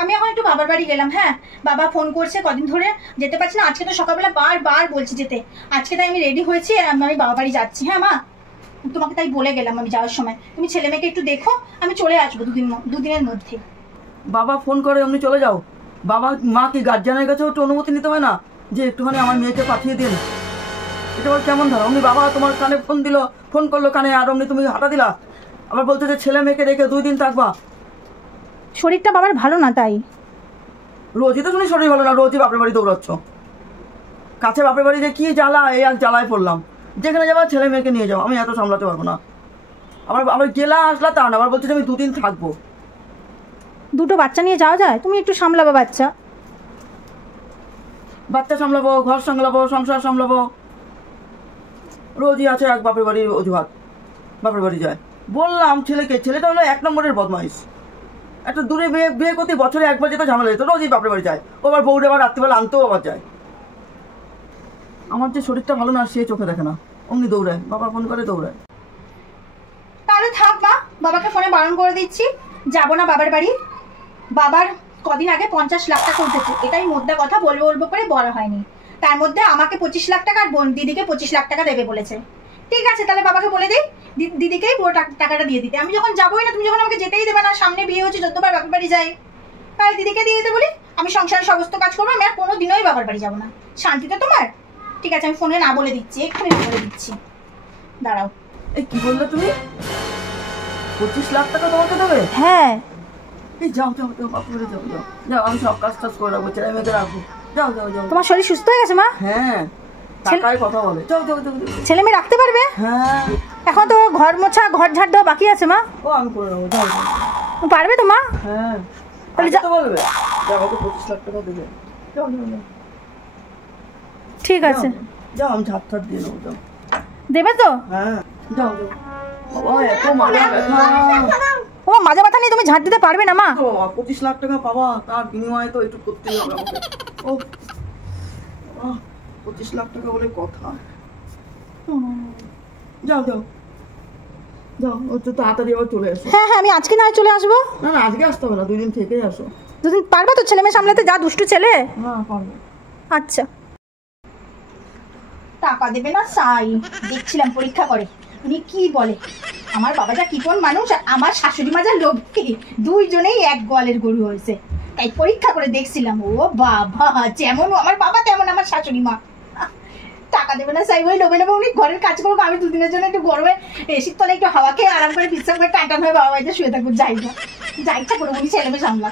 আমি এখন একটু বাবার বাড়ি গেলাম। হ্যাঁ, বাবা ফোন করছে কদিন ধরে, যেতে পারছি না। আজকে তো সকালবেলা বারবার বলছি যেতে, আজকে তাই আমি রেডি হয়েছি, আমি বাবা বাড়ি যাচ্ছি। হ্যাঁ মা, তোমাকে তাই বলে গেলাম আমি যাওয়ার সময়, তুমি ছেলে মেয়েকে একটু দেখো, আমি চলে আসবো দুদিনের মধ্যে। বাবা ফোন করে এমনি চলে যাও। বাবা মা কি গার্জিয়ানের কাছেও একটু অনুমতি নিতে হয় না যে একটুখানি আমার মেয়েকে পাঠিয়ে দিন? এটা আবার কেমন ধরো? অমনি বাবা তোমার কানে ফোন করলো কানে, আর অমনি তুমি হাঁটা দিলা, আবার বলতে যে ছেলে মেয়েকে রেখে 2 দিন থাকবা। শরীরটা বাবার ভালো না তাই। রোজই তো শুনি শরীর ভালো না, রোজই বাপের বাড়ি দৌড়াচ্ছ। কাছে বাপের বাড়ি যে কি জ্বালা, এই আর জ্বালায় পড়লাম। যেখানে যাবো ছেলে মেয়েকে নিয়ে যাও, আমি এত সামলাতে পারবো না। আবার গেলা আসলা তা না, আবার বলছে যে আমি 2 দিন থাকবো। দুটো বাচ্চা নিয়ে যাওয়া যায়? তুমি একটু সামলাবো বাচ্চা সামলাবো, ঘর সামলাবো, সংসার সামলাবো। রোজই আছে এক বাপের বাড়ির অজুহাত, বাপের বাড়ি যায়। বললাম ছেলেটা হলো 1 নম্বরের বদমাইশ। একটা দূরে বিয়ে করতে বছরে একবার যেত, ঝামেলা যেত, রোজই বাপের বাড়ি যায়। ও আবার বউরে আবার রাত্রিবেলা আনতেও আবার যায়। আমার যে শরীরটা ভালো না সে চোখে দেখে না, অমনি দৌড়ায়, বাবা ফোন করে দৌড়ায়। তাহলে থাক মা, বাবাকে ফোনে বারণ করে দিচ্ছি, যাবো না বাবার বাড়ি। বাবার কদিন আগে 50 লাখ টাকা উঠেছে, এটাই মোদ্দা কথা, বলবো করে বলা হয়নি। তার মধ্যে আমাকে 25 লাখ টাকা আর দিদিকে 25 লাখ টাকা দেবে বলেছে। ঠিক আছে, তাহলে বাবাকে বলে দিই দিদিকেই পুরো টাকাটা দিয়ে দিতে। আমি যখন যাবোই না, তুমি যখন আমাকে যেতেই দেবে না, সামনে বিয়ে হচ্ছে, 14বার বাবার বাড়ি যাই, তাহলে দিদিকে দিয়ে দিতে বলি। আমি সংসারের সমস্ত কাজ করবো, আমি আর কোনোদিনই বাবার বাড়ি যাবো না। শান্তি তো তোমার? ঠিক আছে, আমি ফোনে না বলে দিচ্ছি, এক্ষুনি বলে দিচ্ছি, দাঁড়াও। এই কি বললে তুমি? 25 লাখ টাকা তোমাকে দেবে? হ্যাঁ। এই যাও বাপের বাড়ি যাও, আমি সব কাজ করে রাখবো, ছেলে মেয়েকে রাখবো। যাও। তোমার শরীর সুস্থ হয়ে গেছে মা? হ্যাঁ, টাকায় কথা বলে। যাও। ছেলে মেয়ে রাখতে পারবে? হ্যাঁ। এখন তো ঘর মোছা, ঘর ঝাড় দেওয়া বাকি আছে মা। ও আমি করে নেবো, যাও। পারবে তো মা? হ্যাঁ, তাহলে তো বলবে আমাকে 25 লাখ টাকা দেবে। যাও। ঠিক আছে, যাও, আমি ঝাড় দিয়ে নেবো। যাও। দেবে তো? হ্যাঁ, যাও। এত মাজা ব্যথা। ও মাজা ব্যথা নেই, তুমি ঝাড় দিতে পারবে না মা? 25 লাখ টাকা পাবা, তার বিনিময়ে তো একটু করতেই হবে আমাকে। ও 25 লাখ টাকা বলে কথা। যাও তো তাড়াতাড়ি আবার চলে আসো। হ্যাঁ, আমি আজকে না চলে আসবো। না আজকে আসতে হবে না, 2 দিন থেকেই আসো। 2 দিন পারবে তো ছেলে মেয়ে সামলাতে? যা দুষ্টু ছেলে। হ্যাঁ পারবো। আচ্ছা, টাকা দেবে না সাই, দেখছিলাম পরীক্ষা করে উনি কি বলে। আমার বাবা যা কিপন মানুষ, আমার শাশুড়ি মা যা লোভী, দুইজনেই এক গোয়ালের গরু হয়েছে। তাই পরীক্ষা করে দেখছিলাম। ও বাবা, যেমন আমার বাবা তেমন আমার শাশুড়ি মা। টাকা দেবে না সাই, ওই লোভে উনি ঘরের কাজ করবো, আমি 2 দিনের জন্য একটু গরমে এসির তলে একটু হাওয়া খেয়ে আরাম করে বিশ্রাম করে টান হয়ে বাবা বাড়িতে শুয়ে থাকবো। যা ইচ্ছা করে উনি ছেলে মেয়ে সামলা।